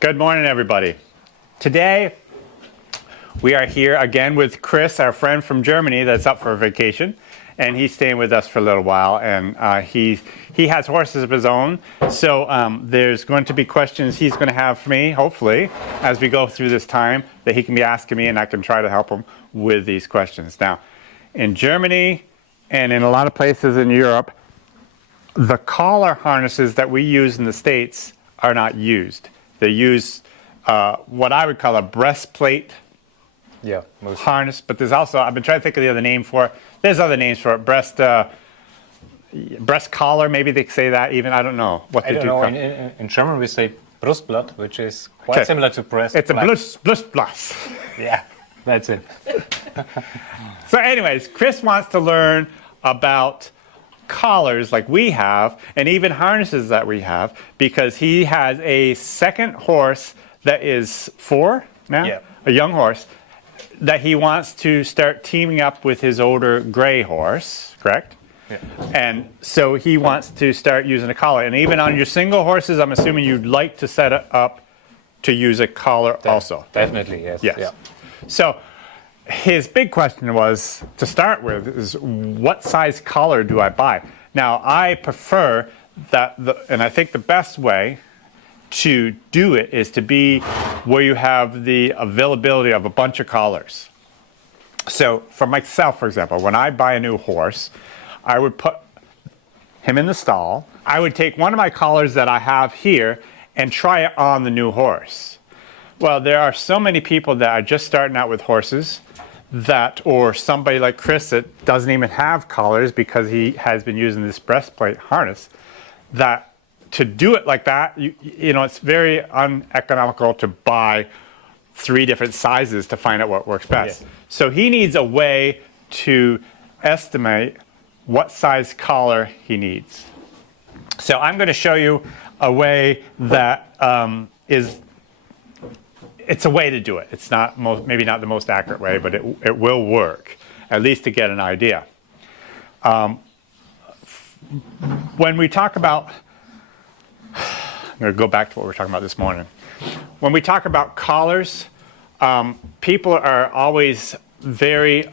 Good morning, everybody. Today, we are here again with Chris, our friend from Germany that's up for vacation. And he's staying with us for a little while. And he has horses of his own. So there's going to be questions he's going to have for me, hopefully, as we go through this time that he can be asking me and I can try to help him with these questions. Now, in Germany and in a lot of places in Europe, the collar harnesses that we use in the States are not used. They use what I would call a breastplate harness, but there's also, I've been trying to think of the other name for it. There's other names for it. Breast collar, maybe they say that even. I don't know what they do. In German we say Brustblatt, which is quite similar to breast. It's a Brustblatt. Yeah, that's it. So anyways, Chris wants to learn about collars like we have and even harnesses that we have because he has a second horse that is 4 now, a young horse, that he wants to start teaming up with his older gray horse, correct? Yeah. And so he wants to start using a collar. And even on your single horses, I'm assuming you'd like to set it up to use a collar also. Definitely, yes. Yes. Yeah. So his big question was, to start with, is what size collar do I buy? Now, I prefer that, and I think the best way to do it is to be where you have the availability of a bunch of collars. So for myself, for example, when I buy a new horse, I would put him in the stall. I would take one of my collars that I have here and try it on the new horse. Well, there are so many people that are just starting out with horses that, or somebody like Chris that doesn't even have collars because he has been using this breastplate harness, that to do it like that, you know, it's very uneconomical to buy 3 different sizes to find out what works best. Yeah. So he needs a way to estimate what size collar he needs. So I'm going to show you a way that it's a way to do it. It's not maybe not the most accurate way, but it will work, at least to get an idea. When we talk about, I'm going to go back to what we were talking about this morning. When we talk about collars, people are always very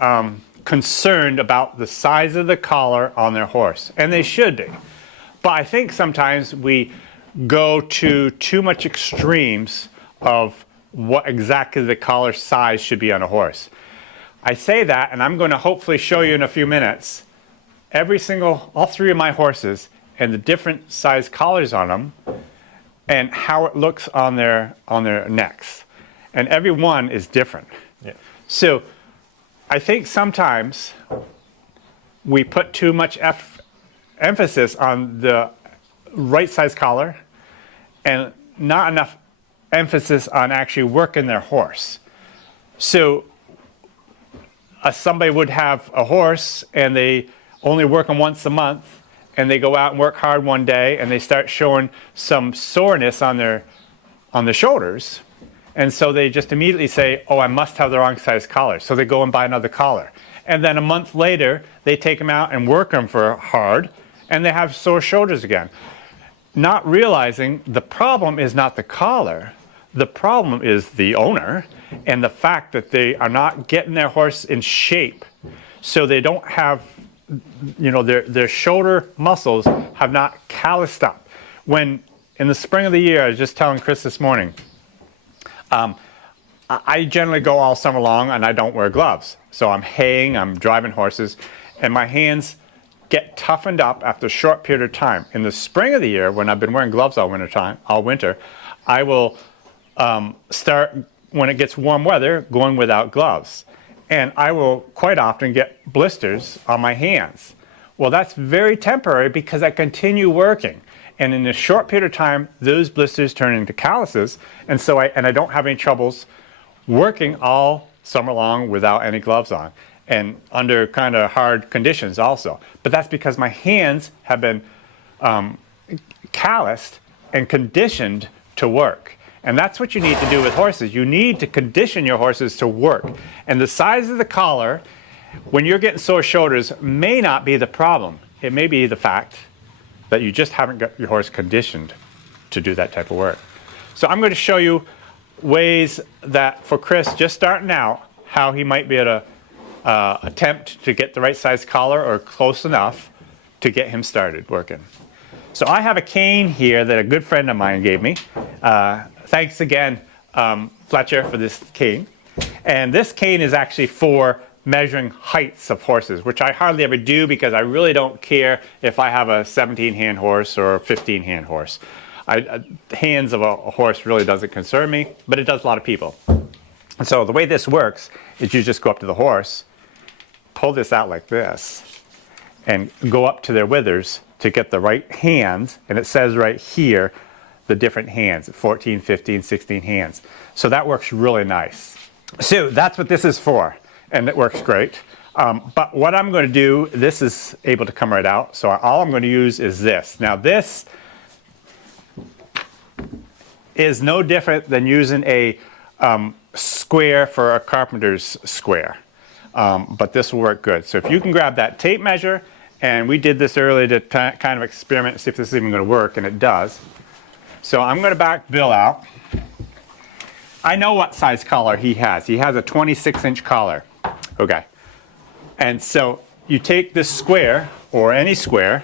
concerned about the size of the collar on their horse, and they should be. But I think sometimes we go to too much extremes of what exactly the collar size should be on a horse. I say that, and I'm going to hopefully show you in a few minutes, all 3 of my horses and the different size collars on them and how it looks on their necks. And every one is different. Yeah. So I think sometimes we put too much emphasis on the right size collar and not enough emphasis on actually working their horse. So somebody would have a horse and they only work them once a month and they go out and work hard one day and they start showing some soreness on their shoulders, and so they just immediately say, oh, I must have the wrong size collar, so they go and buy another collar, and then a month later they take them out and work them for hard and they have sore shoulders again, not realizing the problem is not the collar. The problem is the owner and the fact that they are not getting their horse in shape, so they don't have, you know, their shoulder muscles have not calloused up. When in the spring of the year, I was just telling Chris this morning, I generally go all summer long and I don't wear gloves. So I'm haying, I'm driving horses, and my hands get toughened up after a short period of time. In the spring of the year, when I've been wearing gloves all winter, I will start, when it gets warm weather, going without gloves. And I will quite often get blisters on my hands. Well, that's very temporary because I continue working. And in a short period of time, those blisters turn into calluses. And so I don't have any troubles working all summer long without any gloves on and under kind of hard conditions also. But that's because my hands have been calloused and conditioned to work. And that's what you need to do with horses. You need to condition your horses to work. And the size of the collar, when you're getting sore shoulders, may not be the problem. It may be the fact that you just haven't got your horse conditioned to do that type of work. So I'm going to show you ways that for Chris, just starting out, how he might be able to attempt to get the right size collar or close enough to get him started working. So I have a cane here that a good friend of mine gave me. Thanks again, Fletcher, for this cane. And this cane is actually for measuring heights of horses, which I hardly ever do because I really don't care if I have a 17-hand horse or a 15-hand horse. Hands of a horse really doesn't concern me, but it does a lot of people. And so the way this works is you just go up to the horse, pull this out like this, and go up to their withers to get the right hands, and it says right here the different hands, 14, 15, 16 hands. So that works really nice. So that's what this is for, and it works great. But what I'm going to do, this is able to come right out, so all I'm going to use is this. Now this is no different than using a square for a carpenter's square, but this will work good. So if you can grab that tape measure, and we did this earlier to kind of experiment and see if this is even going to work, and it does. So I'm going to back Bill out. I know what size collar he has. He has a 26-inch collar. Okay. And so you take this square, or any square,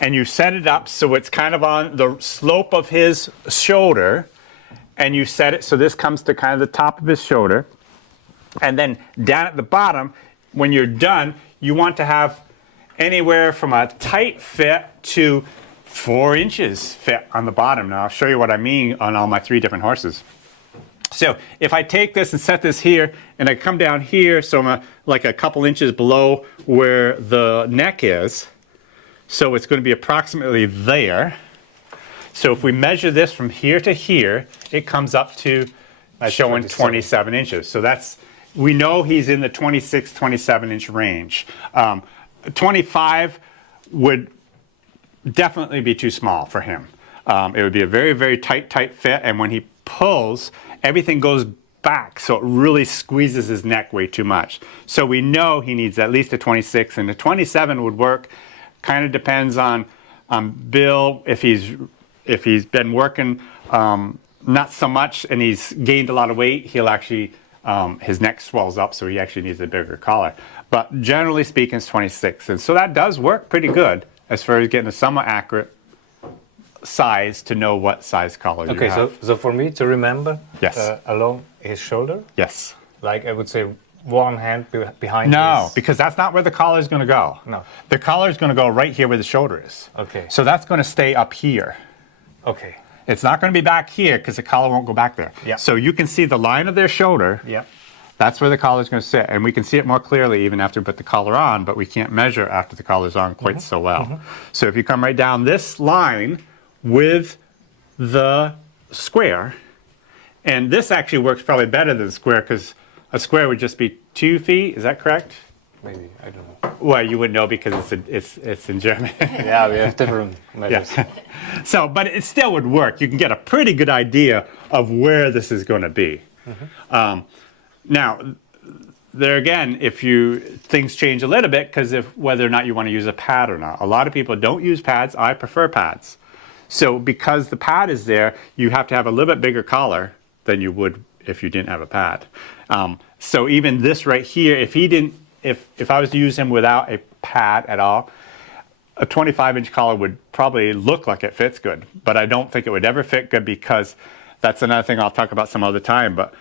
and you set it up so it's kind of on the slope of his shoulder, and you set it so this comes to kind of the top of his shoulder. And then down at the bottom, when you're done, you want to have anywhere from a tight fit to 4 inches fit on the bottom. Now I'll show you what I mean on all my 3 different horses. So if I take this and set this here, and I come down here, so I'm like a couple inches below where the neck is, so it's going to be approximately there. So if we measure this from here to here, it comes up to showing 27 inches. So that's, we know he's in the 26, 27 inch range. 25 would definitely be too small for him. It would be a very, very tight fit, and when he pulls, everything goes back, so it really squeezes his neck way too much. So we know he needs at least a 26, and a 27 would work. Kind of depends on Bill, if he's been working not so much and he's gained a lot of weight, he'll actually, his neck swells up, so he actually needs a bigger collar. But generally speaking, it's 26, and so that does work pretty good as far as getting a somewhat accurate size to know what size collar you have. Okay, so for me to remember, yes, along his shoulder, yes, like I would say one hand behind. No, because that's not where the collar is going to go. No, the collar is going to go right here where the shoulder is. Okay. So that's going to stay up here. Okay. It's not going to be back here because the collar won't go back there. Yeah. So you can see the line of their shoulder. Yeah. That's where the collar is going to sit, and we can see it more clearly even after we put the collar on, but we can't measure after the collar's on quite so well. So if you come right down this line with the square, and this actually works probably better than the square because a square would just be 2 feet. Is that correct? Maybe, I don't know. Well, you wouldn't know because it's in German. Yeah, we have different measures. Yeah. So, but it still would work. You can get a pretty good idea of where this is going to be. Now, there again, things change a little bit because of whether or not you want to use a pad or not. A lot of people don't use pads. I prefer pads. So because the pad is there, you have to have a little bit bigger collar than you would if you didn't have a pad. So even this right here, if I was to use him without a pad at all, a 25-inch collar would probably look like it fits good, but I don't think it would ever fit good because that's another thing I'll talk about some other time. But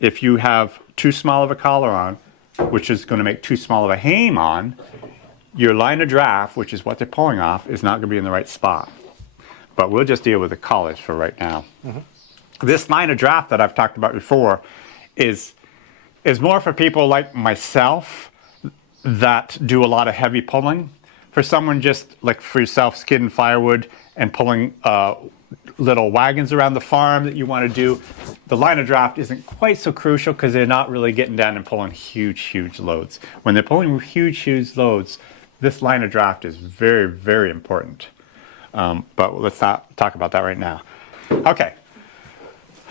if you have too small of a collar on, which is going to make too small of a hame on, your line of draft, which is what they're pulling off, is not going to be in the right spot. But we'll just deal with the collars for right now. This line of draft that I've talked about before is more for people like myself that do a lot of heavy pulling. For someone just like for yourself, skidding firewood and pulling little wagons around the farm that you want to do, the line of draft isn't quite so crucial because they're not really getting down and pulling huge loads. When they're pulling huge loads, this line of draft is very, very important. But let's not talk about that right now. Okay,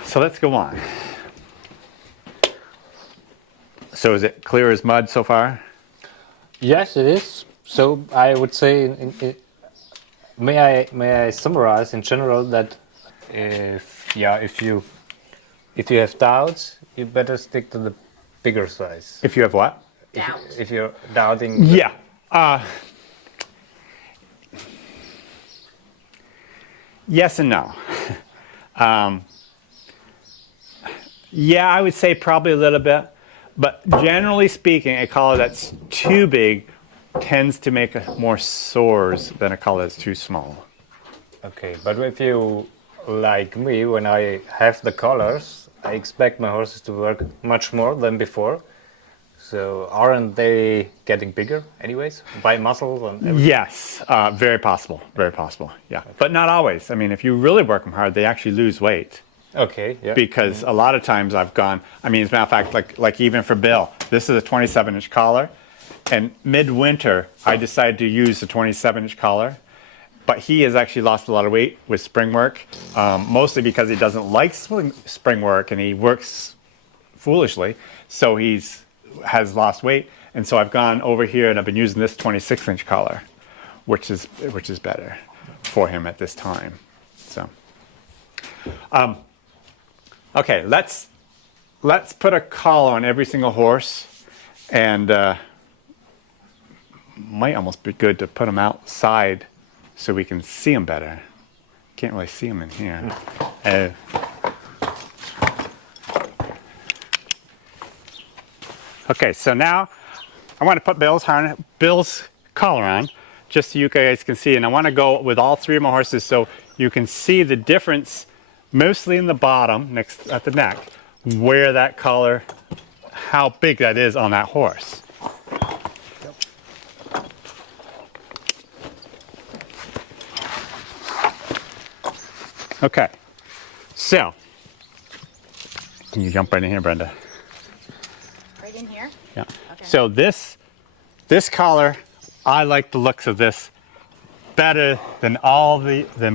so let's go on. So is it clear as mud so far? Yes, it is. So I would say, may I summarize in general that Yeah, if you have doubts, you better stick to the bigger size. If you have what? Doubt. If you're doubting, Yeah. Yes and no. Yeah, I would say probably a little bit. But generally speaking, a collar that's too big tends to make more sores than a collar that's too small. okay. But if you like me, when I have the collars, I expect my horses to work much more than before. So aren't they getting bigger anyways by muscles and everything? Yes, very possible. Very possible. Yeah, but not always. I mean, if you really work them hard, they actually lose weight. Okay, yeah. Because a lot of times I've gone, I mean, as a matter of fact, like even for Bill, this is a 27-inch collar, and midwinter I decided to use the 27-inch collar, but he has actually lost a lot of weight with spring work, mostly because he doesn't like spring work and he works foolishly, so has lost weight, and so I've gone over here and I've been using this 26-inch collar, which is better for him at this time. So. Okay, let's put a collar on every single horse, and might almost be good to put them outside so we can see them better. Can't really see them in here. Okay, so now I want to put Bill's collar on, just so you guys can see, and I want to go with all three of my horses so you can see the difference. Mostly in the bottom, next at the neck, where that collar, how big that is on that horse. Okay, so, can you jump right in here, Brenda? Right in here? Yeah. Okay. So this collar, I like the looks of this better than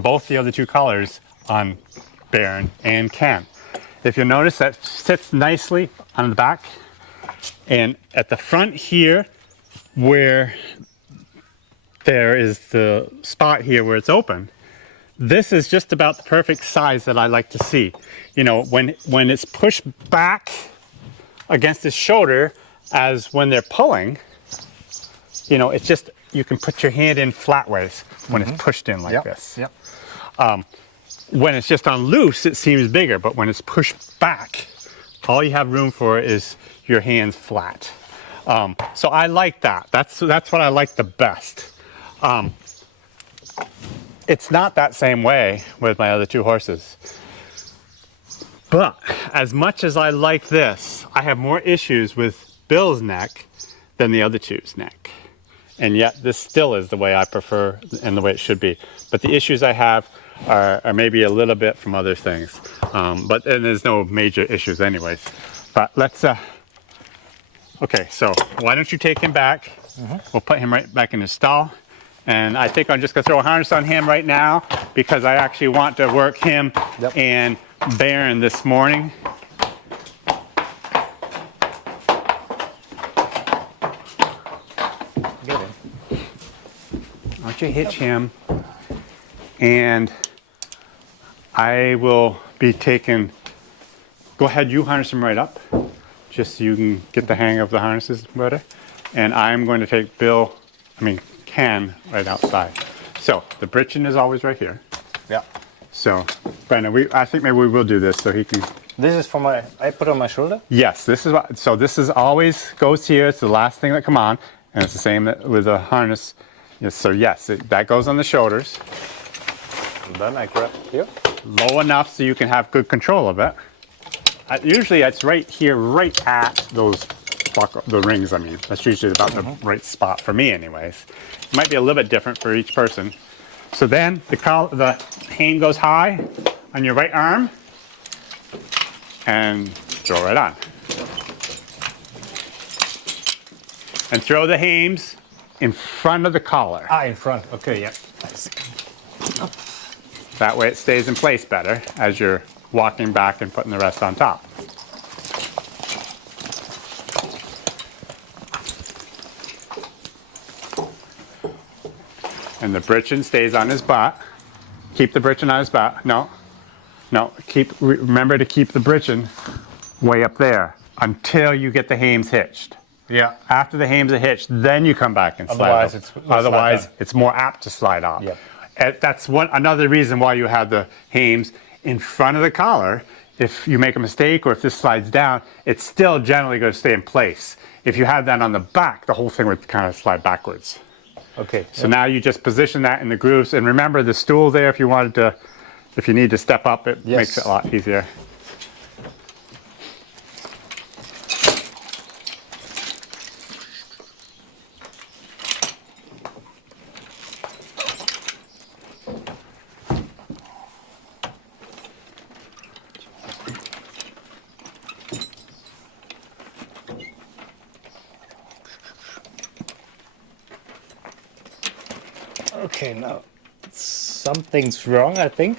both the other two collars on Baron and Ken. If you'll notice, that sits nicely on the back, and at the front here where there is the spot here where it's open, this is just about the perfect size that I like to see. You know, when it's pushed back against his shoulder, as when they're pulling, you know, it's just, you can put your hand in flat ways when it's pushed in like this. Yep. When it's just on loose, it seems bigger, but when it's pushed back, all you have room for is your hands flat. So I like that. That's what I like the best. It's not that same way with my other two horses. But as much as I like this, I have more issues with Bill's neck than the other two's neck. And yet this still is the way I prefer and the way it should be. But the issues I have are maybe a little bit from other things. But there's no major issues anyways. But let's, okay, so why don't you take him back? We'll put him right back in his stall. And I think I'm just gonna throw a harness on him right now because I actually want to work him and Baron this morning. Get him. Why don't you hitch him? And I will be taking, go ahead, you harness him right up, just so you can get the hang of the harnesses better. And I'm going to take Ken right outside. So the britchin is always right here. Yeah. So, Brandon, I think maybe we will do this so he can. This is for I put on my shoulder? Yes, this is always goes here. It's the last thing that come on. And it's the same with the harness. Yes, so yes, that goes on the shoulders. And then I grab here. Low enough so you can have good control of it. Usually it's right here, right at the rings, I mean. That's usually about the right spot for me anyways. It might be a little bit different for each person. So then the hand goes high on your right arm and throw right on. And throw the hames in front of the collar. Ah, in front. Okay, yeah. That way it stays in place better as you're walking back and putting the rest on top. And the britchin stays on his butt. Keep the britchin on his butt. No. No, remember to keep the britchin way up there until you get the hames hitched. Yeah. After the hames are hitched, then you come back and slide Otherwise, off. it's Otherwise, it's more apt to slide off. Yep. And that's another reason why you have the hames in front of the collar. If you make a mistake or if this slides down, it's still generally going to stay in place. If you had that on the back, the whole thing would kind of slide backwards. Okay. So now you just position that in the grooves, and remember the stool there. If you need to step up, it makes it a lot easier. Okay, now something's wrong, I think.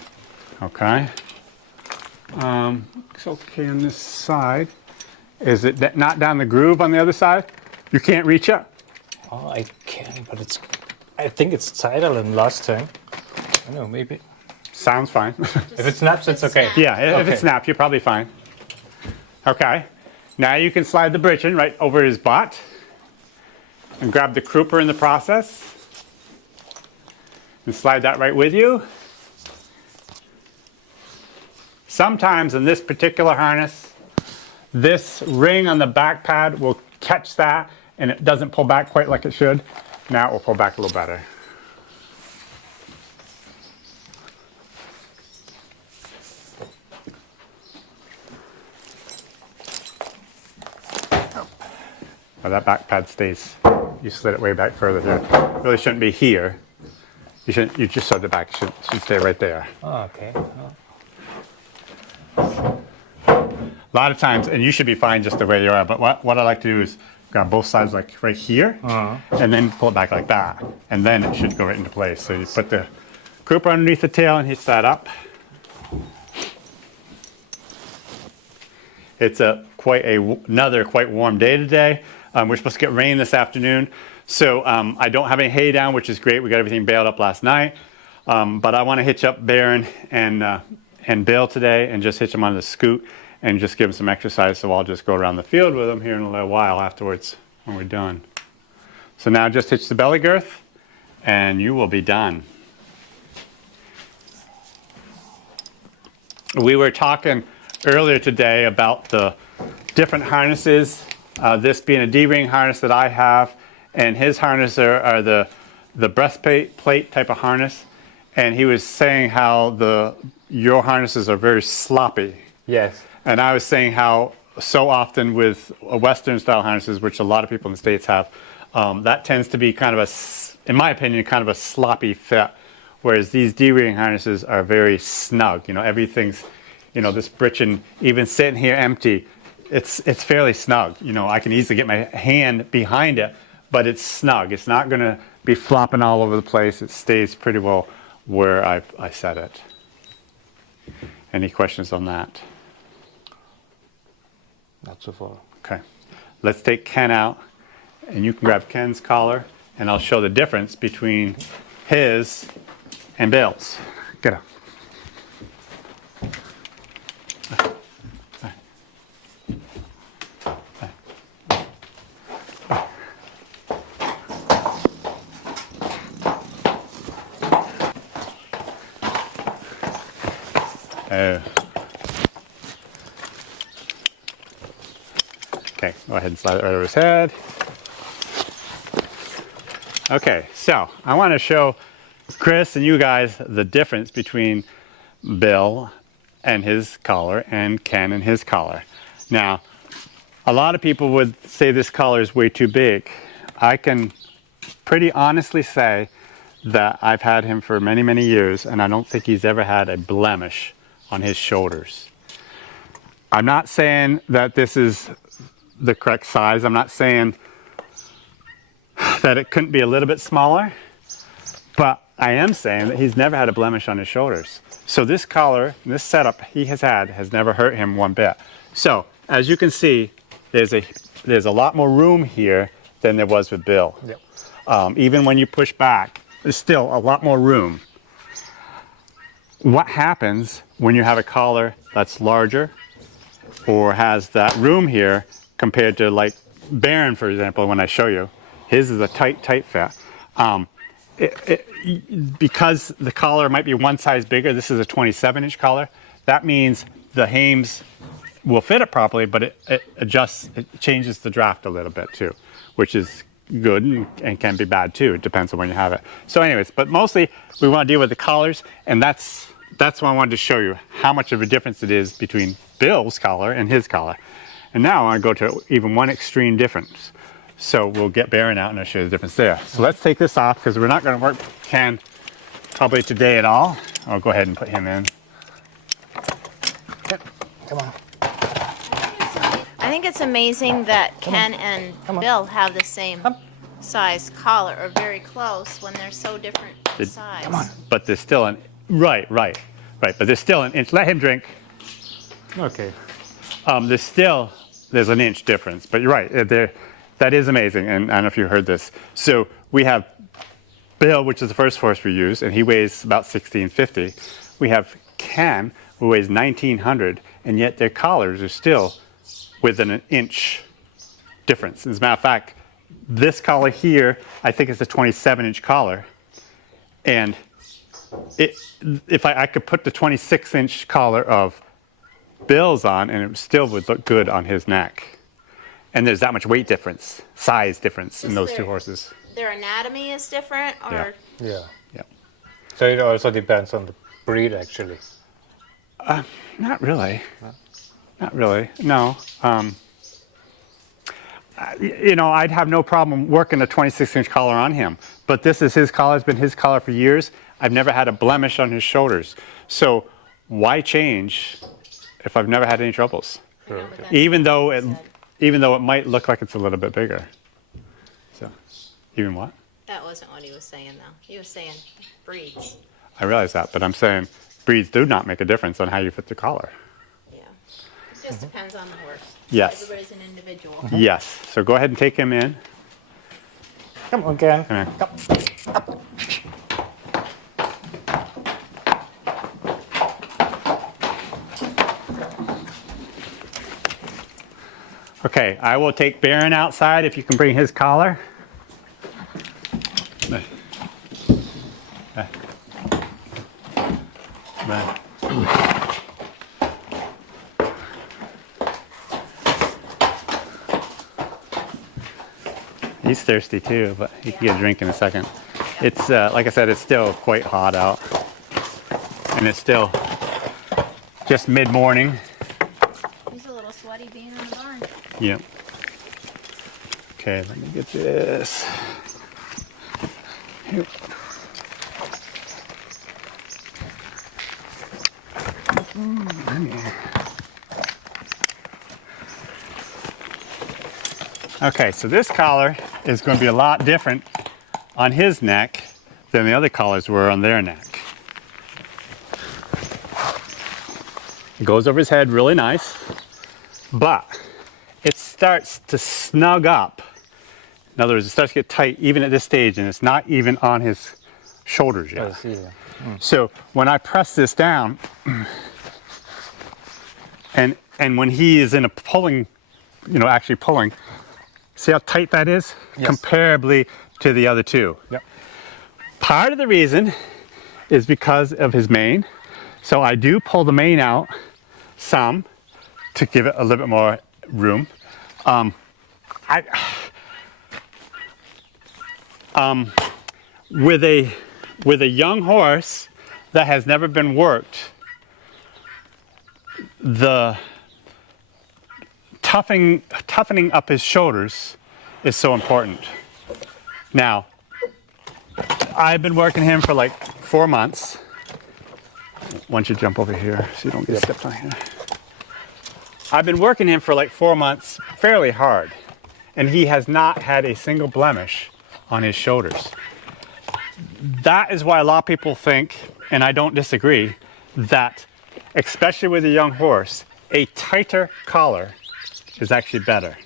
Okay. Looks okay on this side. Is it not down the groove on the other side? You can't reach it? Oh, I can, but I think it's tighter than last time. I know, maybe. Sounds fine. If it snaps, it's okay. snap. Yeah, if Okay. it snaps, you're probably fine. Okay. Now you can slide the britchin right over his butt and grab the crooper in the process and slide that right with you. Sometimes in this particular harness, this ring on the back pad will catch that and it doesn't pull back quite like it should. Now it will pull back a little better. Well, that back pad stays. You slid it way back further here. It really shouldn't be here. You just slid it back. It should stay right there. Oh, okay. A lot of times, and you should be fine just the way you are, but what I like to do is grab both sides like right here, and then pull it back like that. And then it should go right into place. So you put the crooper underneath the tail and hitch that up. It's another quite warm day today. We're supposed to get rain this afternoon. So I don't have any hay down, which is great. We got everything baled up last night. But I want to hitch up Baron and Bill today and just hitch them on the scoot and just give them some exercise. So I'll just go around the field with them here in a little while afterwards when we're done. So now just hitch the belly girth and you will be done. We were talking earlier today about the different harnesses, this being a D-ring harness that I have, and his harness are the breastplate type of harness. And he was saying how your harnesses are very sloppy. Yes. And I was saying how so often with Western style harnesses, which a lot of people in the States have, that tends to be kind of in my opinion, kind of a sloppy fit. Whereas these D-ring harnesses are very snug. You know, everything's, this britchin, even sitting here empty, it's fairly snug. You know, I can easily get my hand behind it, but it's snug. It's not going to be flopping all over the place. It stays pretty well where I set it. Any questions on that? Not so far. Okay. Let's take Ken out, and you can grab Ken's collar, and I'll show the difference between his and Bill's. Get up. Okay, go ahead and slide it right over his head. Okay, so I want to show Chris and you guys the difference between Bill and his collar and Ken and his collar. Now, a lot of people would say this collar is way too big. I can pretty honestly say that I've had him for many, many years, and I don't think he's ever had a blemish on his shoulders. I'm not saying that this is the correct size. I'm not saying that it couldn't be a little bit smaller, but I am saying that he's never had a blemish on his shoulders. So this collar, this setup he has never hurt him one bit. So as you can see, there's a lot more room here than there was with Bill. Yep. Even when you push back, there's still a lot more room. what happens when you have a collar that's larger or has that room here compared to like Baron, for example, when I show you. His is a tight fit. Because the collar might be one size bigger, this is a 27-inch collar, that means the hames will fit it properly, but it adjusts, it changes the draft a little bit too, which is good and can be bad too. It depends on when you have it. So anyways, but mostly we want to deal with the collars, and that's why I wanted to show you how much of a difference it is between Bill's collar and his collar. And now I want to go to even one extreme difference. So we'll get Baron out and I'll show you the difference there. So let's take this off because we're not going to work Ken probably today at all. I'll go ahead and put him in. Come on. I think it's amazing that Ken and Bill have the same size collar, or very close, when they're so different in size. Come on. But there's still an, right. But there's still an inch. Let him drink. Okay. There's an inch difference, but you're right. That is amazing, and I don't know if you heard this. So we have Bill, which is the first horse we used, and he weighs about 1650. We have Ken, who weighs 1900, and yet their collars are still within an inch difference. As a matter of fact, this collar here, I think is a 27-inch collar, and if I could put the 26-inch collar of Bill's on, and it still would look good on his neck. And there's that much weight difference, size difference in those two horses. Their anatomy is different, or Yeah. Yeah. So it also depends on the breed, actually. Not really. Not really. No. I'd have no problem working a 26-inch collar on him. But this is his collar. It's been his collar for years. I've never had a blemish on his shoulders. So why change if I've never had any troubles? Even though it might look like it's a little bit bigger. So, even what? that wasn't what he was saying, though. He was saying breeds. I realize that, but I'm saying breeds do not make a difference on how you fit the collar. Yeah. It just depends on the horse. Yes. Everybody's an individual. Yes. So go ahead and take him in. Come on, Ken. Come here. Okay, I will take Baron outside if you can bring his collar. He's thirsty too, but he can get a drink in a second. It's, like I said, it's still quite hot out. And it's still just mid-morning. He's a little sweaty being in the barn. Yep. Okay, let me get this. Here. Okay, so this collar is going to be a lot different on his neck than the other collars were on their neck. It goes over his head really nice, but it starts to snug up. In other words, it starts to get tight even at this stage, and it's not even on his shoulders yet. I see. Yeah. So when I press this down, and when he is in a pulling, actually pulling, see how tight that is? Yes. Comparably to the other two. Yep. Part of the reason is because of his mane. So I do pull the mane out some to give it a little bit more room. With a young horse that has never been worked, the toughening up his shoulders is so important. Now, I've been working him for like 4 months. Why don't you jump over here so you don't get stepped on here. I've been working him for like 4 months fairly hard, and he has not had a single blemish on his shoulders. That is why a lot of people think, and I don't disagree, that especially with a young horse, a tighter collar is actually better.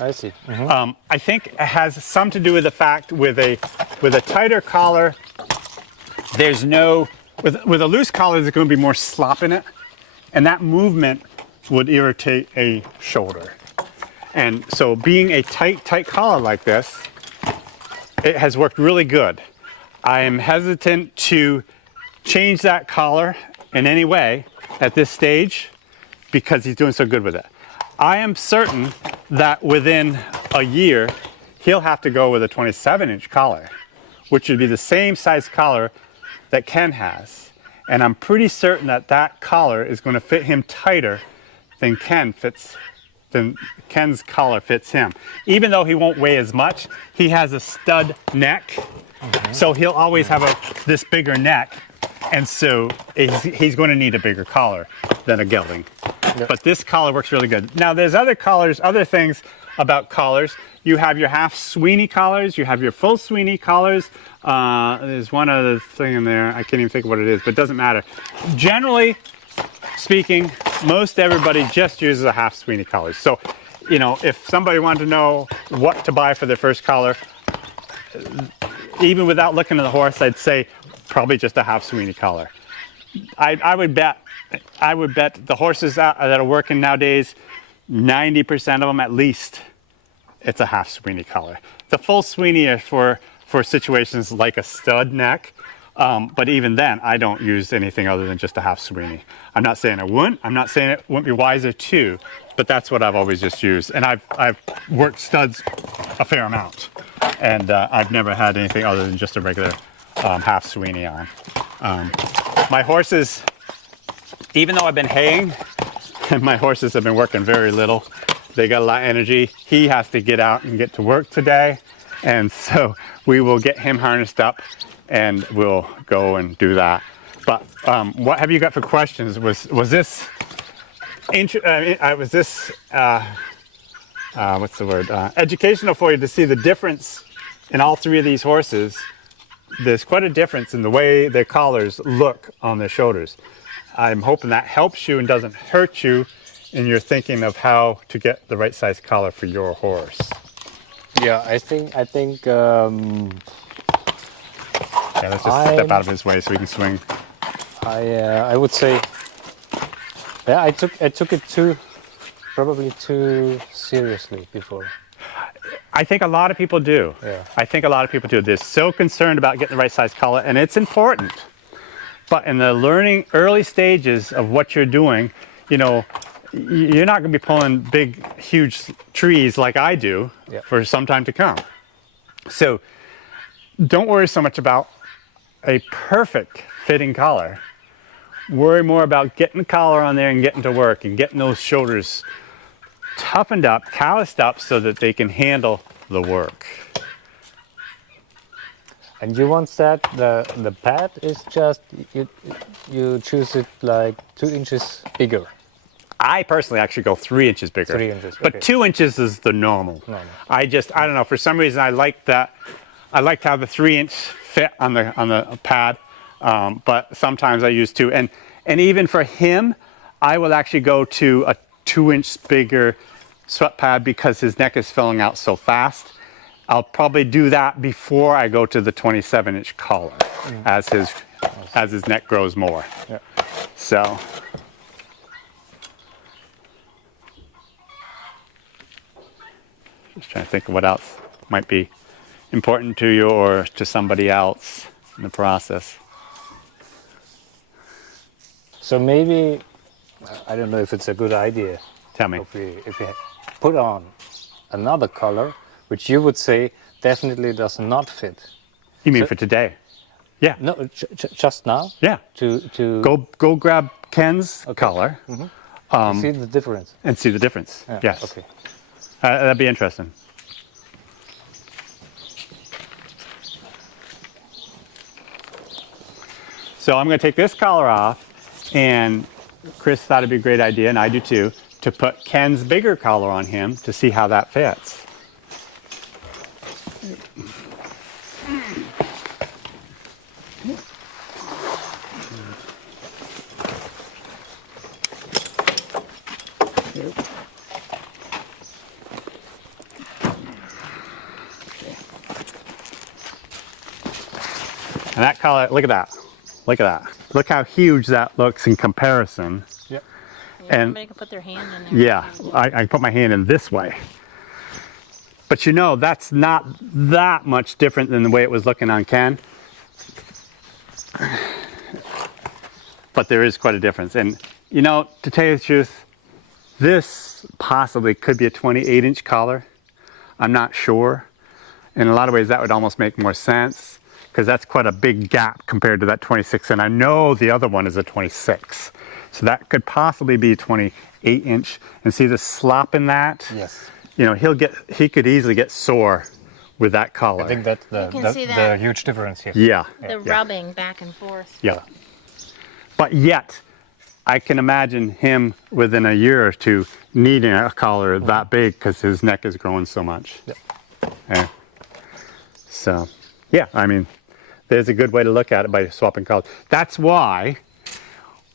I see. Mm-hmm. I think it has some to do with the fact with a tighter collar, there's no With a loose collar, there's going to be more slop in it, and that movement would irritate a shoulder. And so being a tight collar like this, it has worked really good. I am hesitant to change that collar in any way at this stage because he's doing so good with it. I am certain that within a year, he'll have to go with a 27-inch collar, which would be the same size collar that Ken has. And I'm pretty certain that that collar is going to fit him tighter than Ken's collar fits him. Even though he won't weigh as much, he has a stud neck, so he'll always have this bigger neck, and so he's going to need a bigger collar than a gelding. Yep. But this collar works really good. Now there's other collars, other things about collars. You have your half Sweeney collars, you have your full Sweeney collars. There's one other thing in there, I can't even think of what it is, but it doesn't matter. Generally speaking, most everybody just uses a half Sweeney collar. So, you know, if somebody wanted to know what to buy for their first collar, even without looking at the horse, I'd say probably just a half Sweeney collar. I would bet the horses that are working nowadays, 90% of them at least, it's a half Sweeney collar. The full Sweeney is for situations like a stud neck, but even then, I don't use anything other than just a half Sweeney. I'm not saying I wouldn't. I'm not saying it wouldn't be wiser too, but that's what I've always just used. And I've worked studs a fair amount, and I've never had anything other than just a regular half Sweeney on. My horses, even though I've been haying, and my horses have been working very little, they got a lot of energy. He has to get out and get to work today, and so we will get him harnessed up and we'll go and do that. But what have you got for questions? Was this what's the word? Educational for you to see the difference in all three of these horses. There's quite a difference in the way their collars look on their shoulders. I'm hoping that helps you and doesn't hurt you in your thinking of how to get the right size collar for your horse. Yeah, I think. Yeah, let's just step out of his way so we can swing. I would say, yeah, I took it probably too seriously before. I think a lot of people do. Yeah. I think a lot of people do. They're so concerned about getting the right size collar, and it's important. But in the learning early stages of what you're doing, you know, you're not going to be pulling big, huge trees like I do for some time to come. So don't worry so much about a perfect fitting collar. Worry more about getting the collar on there and getting to work and getting those shoulders toughened up, calloused up so that they can handle the work. And you want that the pad is just you choose it like 2 inches bigger. I personally actually go 3 inches bigger. 3 inches, but okay. 2 inches is the normal. I don't know, for some reason I like that. I like to have the 3-inch fit on the pad, but sometimes I use 2. And even for him, I will actually go to a 2-inch bigger sweat pad because his neck is filling out so fast. I'll probably do that before I go to the 27-inch collar as his neck grows more. Yeah. So. Just trying to think of what else might be important to you or to somebody else in the process. So maybe, I don't know if it's a good idea. Tell me. If we put on another color, which you would say definitely does not fit. You mean for today? Yeah. No, just now. Yeah. To go grab Ken's color. see the difference. And see the difference. Yeah, yes. okay. That'd be interesting. So I'm going to take this collar off, and Chris thought it'd be a great idea, and I do too, to put Ken's bigger collar on him to see how that fits. And that collar, look at that. Look at that. Look how huge that looks in comparison. Yep. And Somebody can put their hand in there. yeah, I put my hand in this way. But you know, that's not that much different than the way it was looking on Ken. But there is quite a difference. And you know, to tell you the truth, this possibly could be a 28-inch collar. I'm not sure. In a lot of ways, that would almost make more sense because that's quite a big gap compared to that 26. And I know the other one is a 26. So that could possibly be 28-inch. And see the slop in that? Yes. You know, he could easily get sore with that collar. I think that's You can see that. the huge difference here. Yeah. The rubbing back and forth. Yeah. But yet, I can imagine him within a year or two needing a collar that big because his neck is growing so much. Yep. Yeah. So, yeah, I mean, there's a good way to look at it by swapping collars. That's why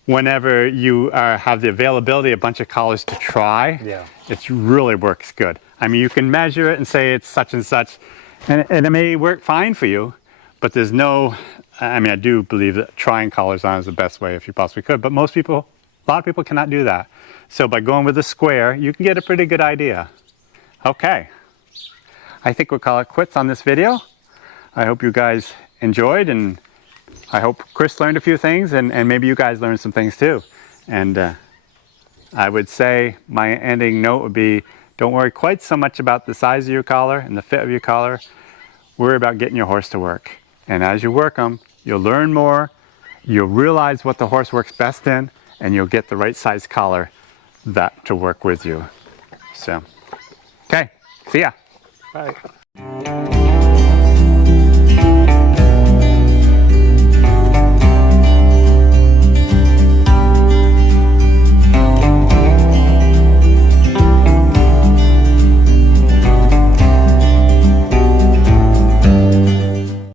whenever you have the availability of a bunch of collars to try, Yeah. it really works good. I mean, you can measure it and say it's such and such, and it may work fine for you, but there's no, I mean, I do believe that trying collars on is the best way if you possibly could, but most people, a lot of people cannot do that. So by going with a square, you can get a pretty good idea. Okay, I think we'll call it quits on this video. I hope you guys enjoyed, and I hope Chris learned a few things, and maybe you guys learned some things too. And I would say my ending note would be, don't worry quite so much about the size of your collar and the fit of your collar. Worry about getting your horse to work. And as you work them, you'll learn more, you'll realize what the horse works best in, and you'll get the right size collar that to work with you. So, okay, see ya. Bye.